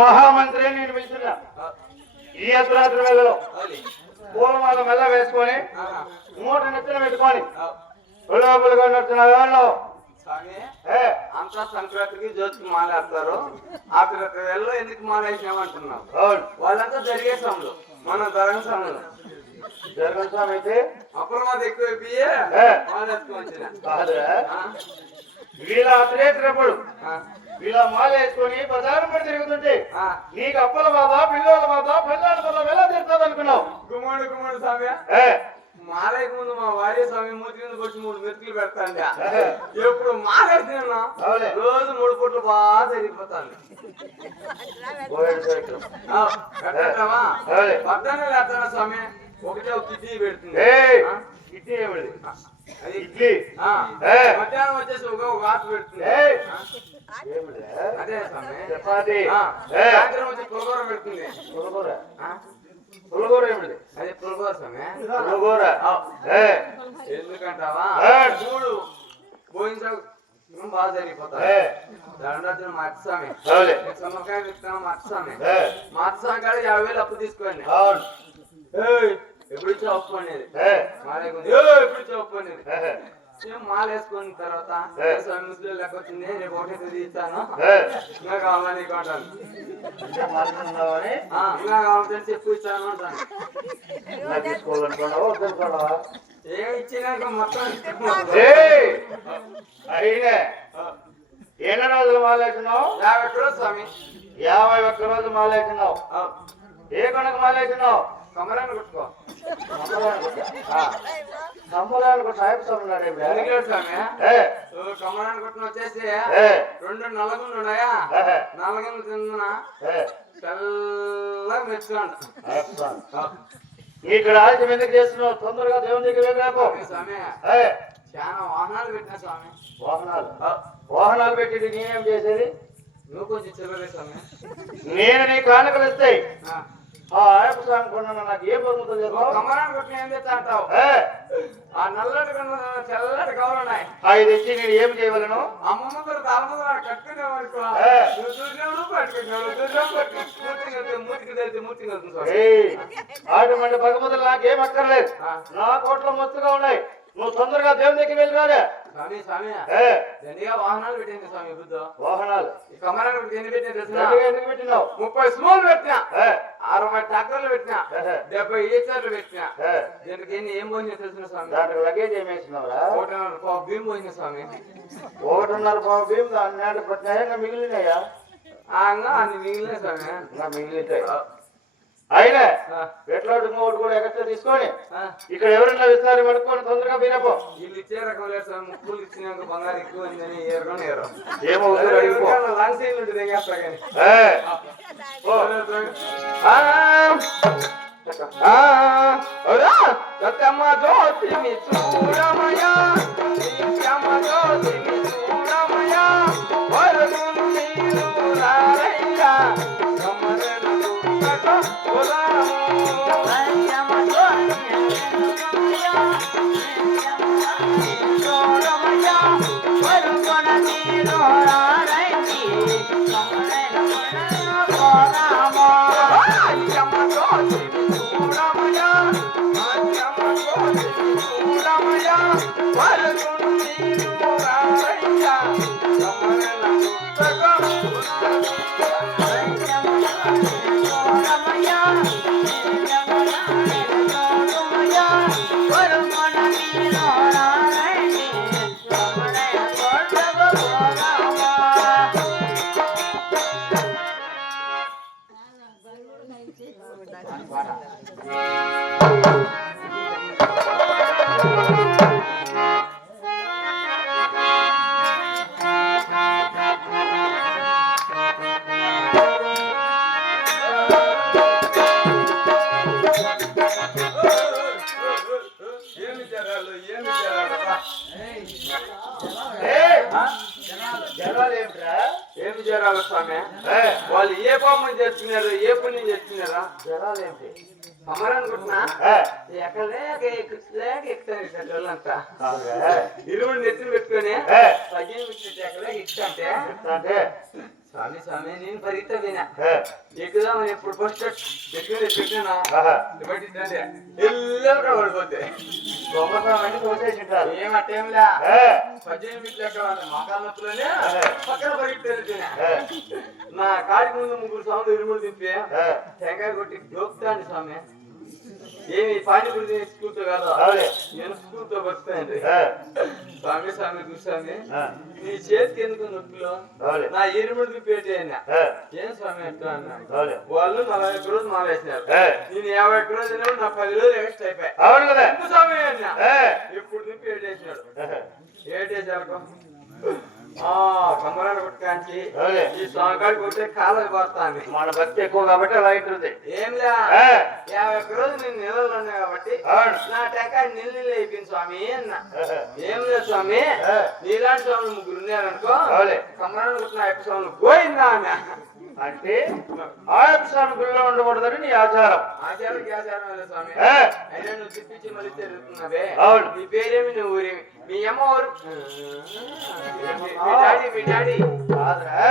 మహామంత్రి నేను పిలుచున్నా ఈ అర్ధరాత్రి వేళలో పూలమాల మెల్ల వేసుకొని మూట నెత్తిన పెట్టుకొని లోపలిగా నడుచున్న వేళలో అంతా సంక్రాంతికి జ్యోతికి మాలేస్తారు ఆ వేళలో ఎందుకు మాలేసినామంటున్నావు? వాళ్ళంతా జరిగే సమయంలో మనం జరగని సమయంలో జరగని స్వామి అయితే అప్పుడు మాది ఎక్కువైపోయి మాలేసుకొని వీళ్ళ అత్రేసినప్పుడు వీళ్ళ మాల వేసుకొని బజారు పడి తిరుగుతుంటే నీకు అప్పల బాధ పిల్లల బాధ పిల్లల వల్ల ఎలా తిరుగుతుంది అనుకున్నావు? గుమ్మడి గుమ్మడి స్వామి మాలేక ముందు మా వారి స్వామి మూతి మీద కొట్టి 3 మెతుకులు పెడతాండి. ఎప్పుడు మాలేసినా రోజు 3 పూట్లు బాగా జరిగిపోతాను. పద్దానే లేస్తాను స్వామి, ఒకటే ఒక కిడ్నీ పెడుతుంది. కిడ్నీ ఏమిటి? ఇడ్లీ మధ్యాహ్నం వచ్చేసి ఒక ఆకు పెడుతుంది. అదే స్వామి చపాతి. సాయంత్రం వచ్చి పులగూర పెడుతుంది. పులగూర ఏమిటి? అదే పులగూర స్వామి. పులగూర ఎందుకంటావా? 3 భోజనం బాగా జరిగిపోతాయి. దండోజనం మత్స్వామి, సమ్మకాయ విత్తనం మత్స్వామి. మత్స్వామి కాడ 50,000 అప్పు తీసుకోండి. ఎప్పుడు ఇచ్చా అప్పు అనేది ఎప్పుడు ఇచ్చా అప్పు అనేది మాల వేసుకున్న తర్వాత స్వామి ముస్లిం లెక్క వచ్చింది రేపు ఒకటే తీస్తాను ఏ, ఇంకా కావాలని నీకు అంటాను అంటే మాట్లాడుతున్నావని ఇంకా కావాలంటే చెప్పు ఇస్తాను అంటాను నాకు తీసుకోవాలనుకున్నావా వద్దనుకున్నావా? ఏం ఇచ్చినాక మొత్తం ఏయ్, అయినే ఎన్ని రోజులు మాలేసినావు? 50 రోజులు స్వామి 51 రోజులు మాలేసినావు. ఏ కొనకు మాలేసినావు? కమరాన్ని కొట్టుకో సంబరానికి సాయపు ఉన్నాడు ఎందుకు స్వామి కమరాన్ని కొట్టుకుని వచ్చేసి 2 నల్లగుండు ఉన్నాయా నల్లగుండు తిందున తెల్లగా మెచ్చుకోండి ఇక్కడ ఆలస్యం ఎందుకు చేస్తున్నావు? తొందరగా దేవుని దగ్గర వెళ్ళాకు. స్వామి ఏ, చాలా వాహనాలు పెట్టినా స్వామి వాహనాలు పెట్టి నేనేం చేసేది? నువ్వు కొంచెం చిల్లరే స్వామి నేను నీ కానుకలు ఇస్తాయి. ఆ ఆయప్ప స్వామి కొన్నాను, నాకు ఏం బతుకుతుంది? కమరాన్ని కొట్టిన ఏం చేస్తా అంటావు ఆ నల్లటి తెల్లటి కవర్ ఉన్నాయి అవి తెచ్చి నేను ఏం చేయవలను? అమ్మ ముందర తల ముందర కట్టుకునే వరకు ఆటమంటే భగవంతులు నాకేం అక్కర్లేదు. నా కోట్ల మస్తుగా ఉన్నాయి. నువ్వు తొందరగా దేవుని దగ్గర వెళ్ళిరారే. స్వామి స్వామి దండిగా వాహనాలు పెట్టింది స్వామి బుద్ధ వాహనాలు ఈ కమరాన్ని ఎన్ని పెట్టిన తెలిసిన ఎందుకు పెట్టినావు? 30 స్మూల్ పెట్టినా 60 ట్రాక్టర్లు పెట్టినా 70 ఈచర్లు పెట్టినా దీనికి ఏం పోయినా తెలిసిన స్వామి దాంట్లో లగేజ్ ఏం వేసినావురా? 1.5 భీమ్ పోయినా స్వామి 1.5 పావు బియ్యం అన్నాడు పట్టినాయా మిగిలినాయా? అన్ని మిగిలిన స్వామి నా మిగిలితాయి. అయినా పెట్రోల్ ఇంకోటి కూడా ఎక్కడ తీసుకొని ఇక్కడ ఎవరైనా విస్తారం పడుకొని తొందరగా పోయినపో. వీళ్ళు ఇచ్చే రకం లేదు సార్ ముక్కులు ఇచ్చినాక బంగారు ఎక్కువ ఉందని ఏరుకొని ఏరు ఏమో లాంగ్ సైడ్ ఉంటుంది ఎగేస్తా కానీ సత్యమ్మ జ్యోతిని చూడమయ్యా సత్యమ్మ జ్యోతిని చూడమయ్యా వరదు నీరు రారయ్యా ఏమి జరాలు స్వామి వాళ్ళు ఏ పాపం చేస్తున్నారు ఏ పుణ్యం చేస్తున్నారా జనాలు ఏంటి? అమరనుకుంటున్నా ఎక్కడ లేక ఎక్కుతాను వాళ్ళంతా కాదురా. ఇరువురు నెత్తిని పెట్టుకొని సజీవ ఎక్కడ ఎక్కుతంటే స్వామి స్వామి నేను పరిగెత్తపోయినా ఎక్కుదామని ఎప్పుడు ఫస్ట్ పెట్టినా ఎల్లరూ పడిపోతే గొప్పతనం తోసేసింటారు. ఏమట్టేమిలా పద్దెనిమిది బిడ్డలు ఎక్కడ మకాల నొప్పులోనే పక్కన పరిగెత్తినా నా కాడికి ముందు 3 స్వాములు ఇరుముడు తిప్పి టెంకాయ కొట్టి దోపుతాండి స్వామి ఏమి పానీపూరి స్కూల్తో కాదు నేను స్కూల్తో బతుకుతానండి స్వామి స్వామి కూర్చొని నీ చేతికి ఎందుకు నొప్పిలో నా ఎరుముడికి పేట ఏం స్వామి ఎట్లా అన్నాను వాళ్ళు 41 రోజులు మాలేసినారు నేను 51 రోజులు నా 10 రోజులు ఎక్స్ట్ అయిపోయాయి స్వామి అన్నా ఇప్పుడు తిప్పి ఏటేసినాడు ఏటేసారు కమరాలు కొట్టుకాంచి ఈ స్వామికాడికి వస్తే కాలం పడతాను మన భక్తి ఎక్కువ కాబట్టి అలా ఉంటుంది. ఏంలే 51 రోజులు నేను నెలలు ఉన్నా కాబట్టి నా టెంకాయ నీళ్ళు అయిపోయింది స్వామి అన్న ఏం లేదు స్వామి నీలాంటి స్వామి 3 ఉన్నారనుకో కమరాలు కొట్టిన 5 స్వాములు పోయిందా అన్న అంటే ఆయప్ప స్వామి గుళ్ళో ఉండకూడదని నీ ఆచారం. ఆచారం లేదు స్వామి అయినా నువ్వు తిప్పించి మళ్ళీ తిరుగుతున్నావే నీ పేరేమి నువ్వు ఊరేమి మీ అమ్మ ఊరు మీ డాడీ కాదురా.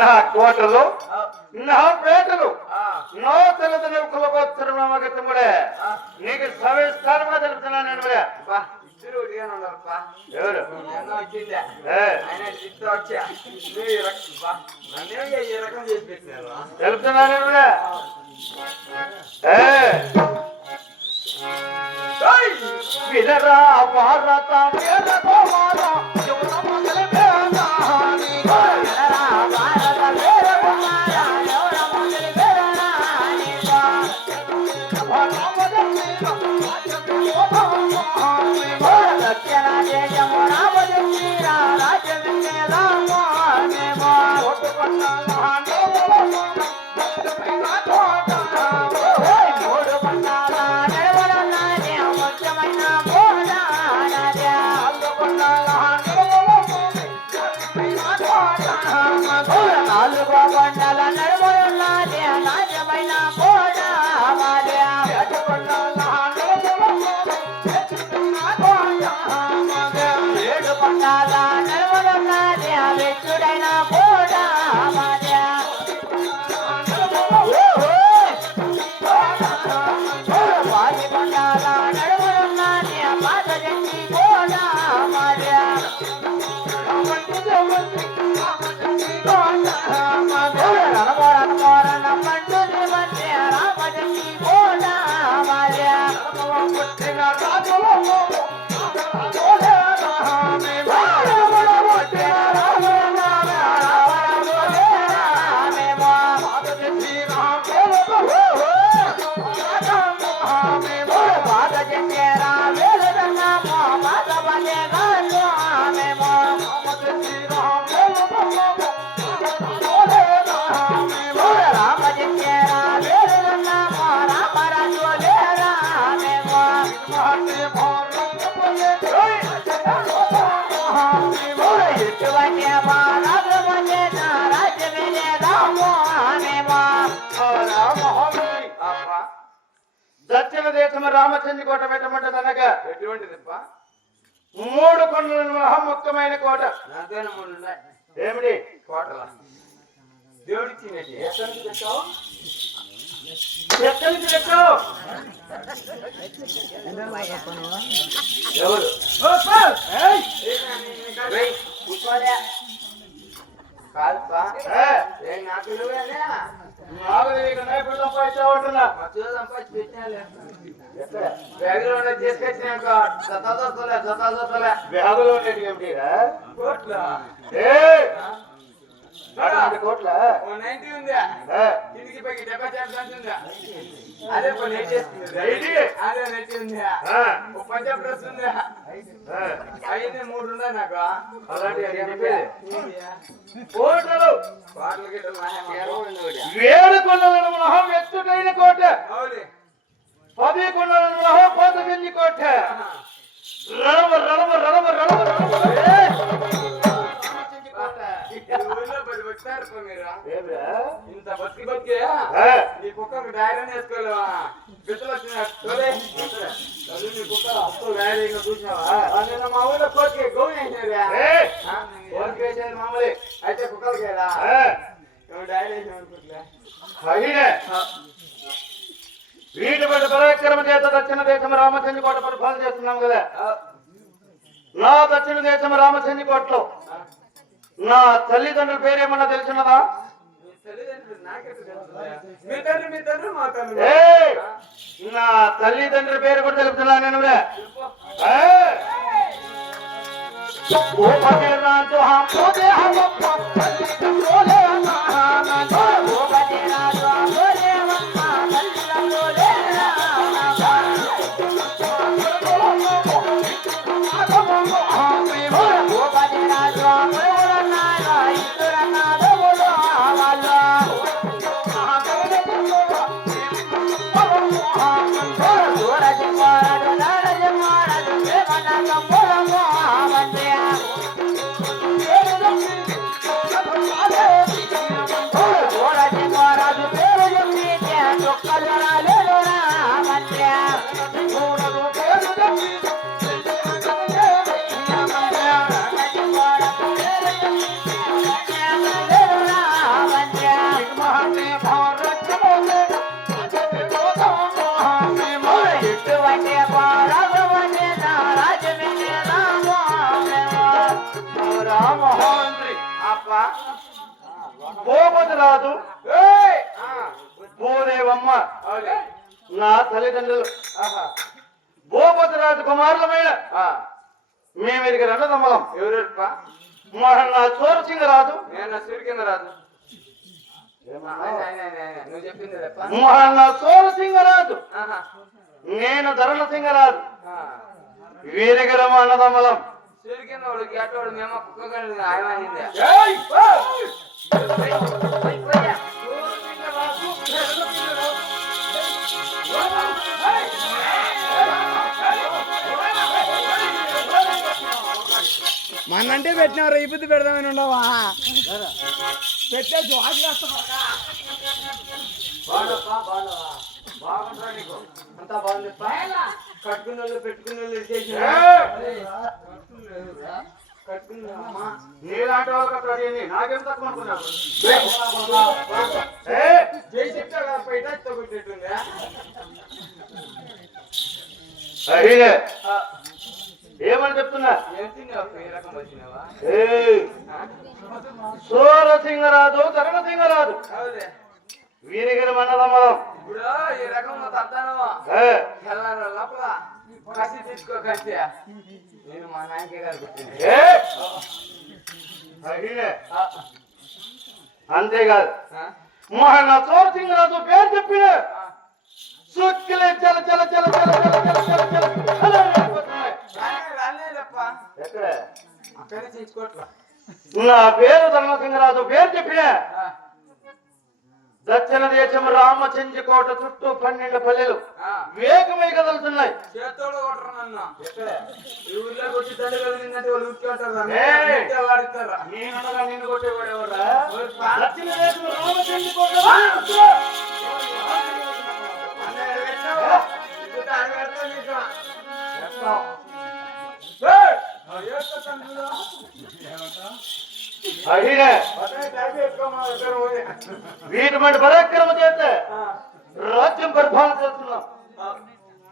నా కోటలు నా పేటలు నో తల్లిదండ్రుల కులగోత్తరమగతముడే నీకు సవిస్తారంగా తెలుపుతున్నాను నేను. ఇద్దరు ఒకటిగానే ఉన్నారప్పా. ఎవరు ఎన్న వచ్చిందే ఏ, ఆయన ఇద్దరు వచ్చా నువ్వు ఈ రకం నన్నే ఈ రకం చేసి పెట్టినారు. తెలుపుతున్నాను నువ్వే. వినరా భారత వేద కుమార యువత మొదల వేదాని. వినరా భారత వేద కుమార యువత మొదల వేదాని. దక్షిణ దేశము రామచంద్ర రాజ్యమే రామేమో మూడు పన్నాల నడవలన్నానే ముఖ్యమైన నాలుగో కొండల నడవలన్నానే నాట్యమైన ఏడు కొండల నడవలన్నానే వ్యక్తుడైన వారి కొండల నడవలన్నానే పాత జంటి దక్షిణ దేశము రామచంద్ర కోట పెట్టమంటదనగా ఎటువంటిదిప్పా? మూడు కొండల మహాముఖ్యమైన కోట. నాతోనే మూడు ఉన్నాయి. ఏమిటి కోటల దేవుడిచ్చినట్టు ఎక్కడి నుంచి తెచ్చావు? ఎవరు కాదుపా నాకు విలువనే ఇప్పుడు సంపాదించావుంటున్నా. సంపాదించి పెట్టినాలే. బ్యాగులో తీసుకొచ్చినాక జతలే బ్యాగులో ఉండేది ఏమిటిరా? కోట్ల కోట్ల 90 ఉందా? ఇంటికి పైకి 70% ఉందా? అదే పని అదే నెట్టి ఉందా? పంజాబ్ డ్రెస్ ఉందా? అయ్యింది 3 ఉందా నాకు? కోటలు పాటలు గిట్ల వేడు కొండలను మహం ఎత్తుకైన కోట, అవును 10 కొండలను మహం పోతగంజి కోట. రణవ రణవ రణవ రణవ ఊళ్ళో 10 వచ్చారు మీరు. ఏమిరా? ఇంత బతికి ఈ కుక్కకు డైరీ వేసుకోలేవా? బిడ్డలు వచ్చిన నీ కుక్క అప్పుడు డైరీ చూసినావా? నిన్న మా ఊళ్ళో కోరిక గౌన్ వేసినారా? కోరిక వేసేది మామూలు అయితే కుక్కలకి కదా డైరీ వేసినావు అనుకుంటున్నా. వీటి బట్టి పరాక్రమ చేత దక్షిణ దేశం రామచంద్ర కోట పరిపాలన చేస్తున్నాం కదా. నా దక్షిణ దేశం రామచంద్ర కోటలో నా తల్లిదండ్రుల పేరేమన్నా తెలుసున్నదా? నా తల్లిదండ్రుల పేరు కూడా తెలుపుతున్నా నేను. రాజు నా తల్లిదండ్రులు ఆహా. భూపతి రాజు కుమారులమైన ఆ. మేమిదికి రణదమ్మలం. ఎవరప్ప? మహన్నా చోరసింగరాజు, నేను సూర్యకింద రాజు. నువ్వు చెప్పింది తప్ప. మహన్నా చోరసింగరాజు, ఆహా. నేను ధరణసింగరాజు, ఆ. వీరికి రమణదమ్మలం. సూర్యకింద వాడు గేటవాడు మేము కుక్కగలి ఆయన అయింది. మనంటే పెట్టినారు ఇబ్బంది పెడదామని ఉండవా పెట్టేసి వాకిలేస్తా బాగుంటా నీకు అంతా బాగుంది. కట్టుకున్న వాళ్ళు పెట్టుకున్న వాళ్ళు చేసి కట్టుకున్నా నీలాంటి వాళ్ళకి అక్కడ నాకేం తక్కువ అనుకున్నావు? జై చెప్తా కదా పైట పెట్టేట్టుంది. ఏమని చెప్తున్నా? ఏం తిన్నావు? ఏ రకం వచ్చినావా? సోరసింగరాజు, ధరణసింగరాజు, అవుదే. వీరిగిరి మన్నదమ్మలం. ఇప్పుడు ఈ రకం తత్తానవా తెల్లారు లోపల కసి తీసుకో కసి. నేను మా నాయకే గారు గుర్తుంది. అంతేకాదు, మహన్నా చోరసింగరాజు పేరు చెప్పిన సుక్కిలే చల చల చల చల చల చల చల చల రాలేదప్ప. ఎక్కడ? అక్కడే తీసుకోవట్లా. నా పేరు ధర్మసింగరాజు పేరు చెప్పిన దక్షిణ దేశం రామచంద్ర కోట చుట్టూ 12 పల్లెలు వేగమై కదులుతున్నాయి. చేతోడు కొట్టరు నన్ను. ఈ ఊర్లోకి వచ్చి తండ్రి కలిగిందంటే వాళ్ళు ఉట్టుకుంటారు. నేనగా నిన్ను కొట్టేవాడెవరా? దక్షిణ దేశం రామచంద్ర కోట వీటి పరాక్రమ చేత రాజ్యం పరిపాలన చేస్తున్నాం.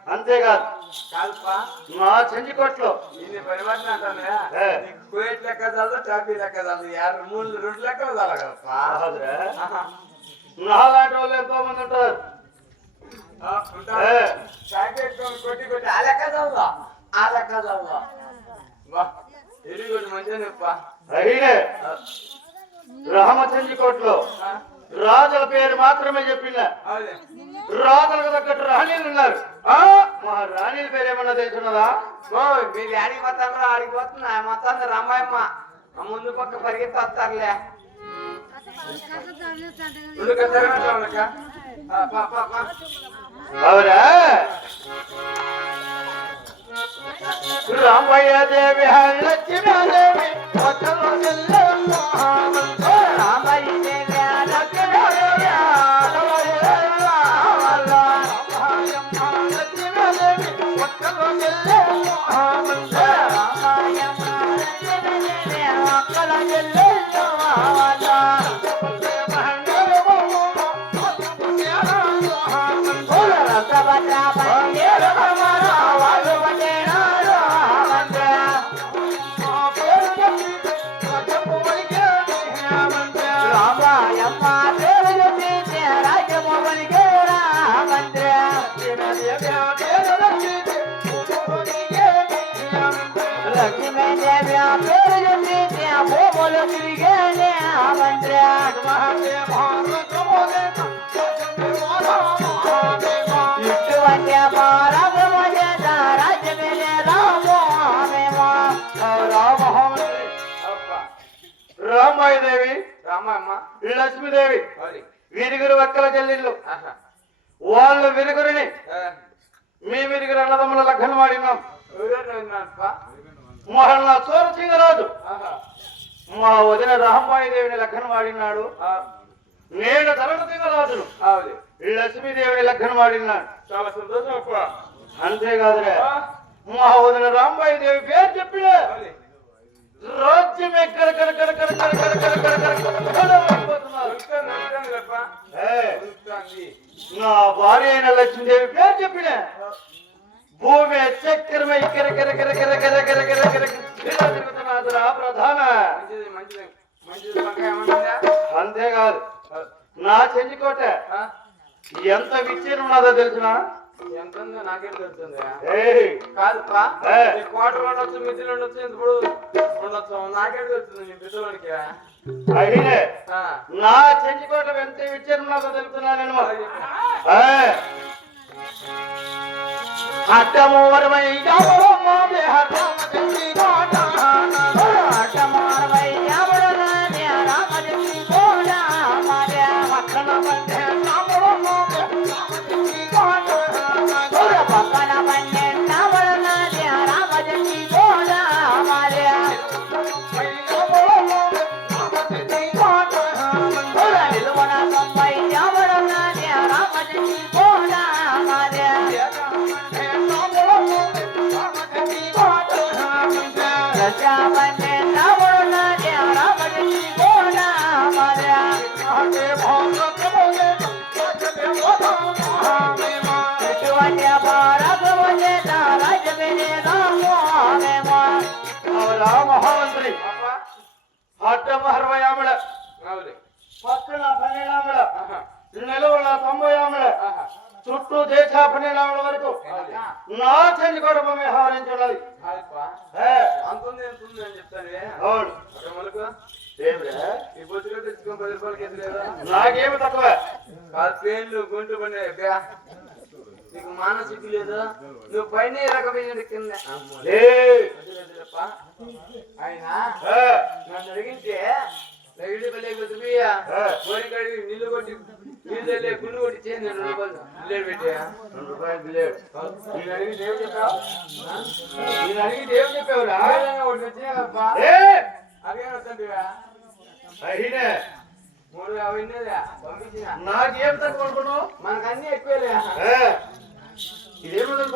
అంతేకాదు, మా చెంజికోట్లో ఇన్ని పరిమాణం అంటానే కువైట్ లెక్క చల్లు, టాపీ లెక్క చల్లు, 2 లెక్కలు చల్లగలప్పా. నాలాంటి వాళ్ళు ఎంతో మంది ఉంటారు. కొట్టి కొట్టి ఆ లెక్క చల్లు, ఆ లెక్క చల్లు. ఇది కూడా మంచిగా చెప్ప. అయినే రామచంద్రకోట్లో రాజుల పేరు మాత్రమే చెప్పిన రాజులకు తగ్గట్టు రాణీలు ఉన్నారు. మా రాణీల పేరు ఏమన్నా తెలుసున్నదా? మీరు ఆడికి పోతారా? ఆడికి పోతున్నా మొత్తం రామాయమ్మ ముందు పక్క పరిగెత్తారులే. అవురా? రామయ్య దేవి లక్ష్మీదేవి రామాయదేవి, రామమ్మ, లక్ష్మీదేవి వీరిగురు ఒక్కల చెల్లెళ్ళు. వాళ్ళ విరుగురిని మీ విరుగురు అన్నదమ్ముల లగ్నం వాడినాం. మహల్లా చోరసింగరాజు మా వదిన రామాయదేవిని లగ్నం వాడినాడు. నేను ధరణసింగరాజును లక్ష్మీదేవిని లగ్నం వాడినాడు. చాలా సంతోషం అప్ప. అంతేకాదురే, మా వదిన రామాయదేవి పేరు చెప్పిన రాజ్యం ఎక్కడ నా భార్య అయిన లక్ష్మీదేవి పేరు చెప్పిన భూమి చక్రమే తిరుగుతున్నదిరా ప్రధాన. అంతేకాదు, నా చెంజికోట ఎంత విచ్ఛిన్నం ఉన్నదో తెలిసిన ఎంత ఉందో నాకేం తెలుస్తుంది ఏయ్ కాదుపా ఏ. నీ క్వార్టర్ ఉండొచ్చు మిద్దులు ఉండొచ్చు ఇప్పుడు ఉండొచ్చు నాకేం తెలుస్తుంది నీ పెద్దవాడికి అయినే నా చెంచుకోవటం ఎంత విచ్ఛిన్నం ఉన్నదో తెలుపుతున్నా నేను అడ్డమూరమై మహామంత్రి అడ్డమహర్వయామడ పక్కన 12 నిలువల 90 చుట్టూ దేశ 12 వరకు నా చెంది కూడా వ్యవహరించున్నది అంతుంది ఎంతుంది అని చెప్తాను అవును ఈ బొత్తులో తెచ్చుకొని 10 రూపాయలకి ఎంత లేదా నాకేమి తక్కువ కాదు పేర్లు గుంటు పని నీకు మానసిక లేదు నువ్వు పైన రకమైన కింద ఆయన నన్ను అడిగితే లైట్ లేకపోతే గోరి కడిగి నీళ్ళు కొట్టి నీళ్ళు గుండు కొట్టి చేయండి 2 రూపాయలు బిల్లేడు పెట్టా 2 రూపాయలు బిల్లేడు నేను అడిగితే ఏం చెప్పావు నేను అడిగితే ఏం చెప్పావురా ఒకటి వచ్చినాయప్పా అదే వస్తుందివా అయినే 350 పంపించిన నాకేం తక్కువ అనుకున్నావు మన